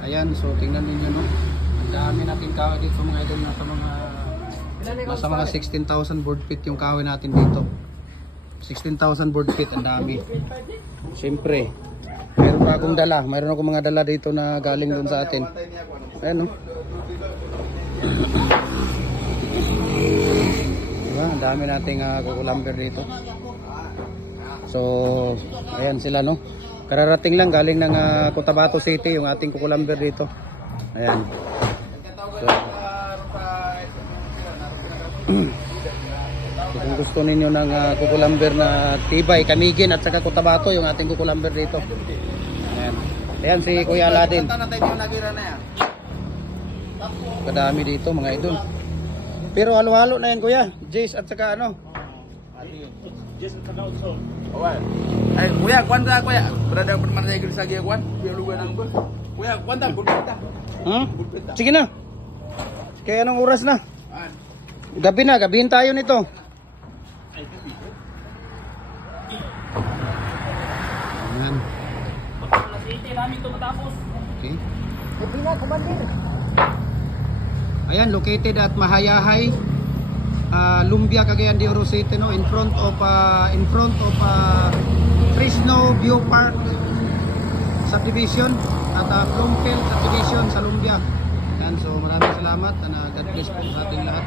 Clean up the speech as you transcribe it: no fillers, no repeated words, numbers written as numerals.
Ayan, so tingnan ninyo, no. Ang dami natin kahoy dito mga idol, nasa mga 16,000 board feet yung kahoy natin dito. 16,000 board feet, ang dami. Siyempre, mayroon pa akong dala. Mayroon akong mga dala dito na galing doon sa atin. Ayan, no. Diba? Ang dami nating kukulamber dito. So, ayan sila, no. Kararating lang galing ng Cotabato City yung ating kukulamber dito. Ayan. So, kung gusto ninyo ng kukulamber na tibay, Camiguin at saka Cotabato yung ating kukulamber dito. Ayan. Ayan si Kuya Aladin. Kadami dito mga idol. Pero halo-halo na yan Kuya. Jace at saka ano? Jace at saka also. Ay, kuya, kuwanta kuya. Berada permana igris lagi ya, kuan. Biar lu nang bos. Kuya, kuwanta bulpita. Sige na. Kaya anong oras na? Gabi na, gabihin tayo nito. Ayan. Okay. Gabi na, kumandir. Ayan, located at Mahayahay, Lumbia, Cagayan de Oro City, no, in front of Fresno View Park subdivision at Plumfield subdivision sa Lumbia. Yan, so maraming salamat and God bless po sa ating lahat.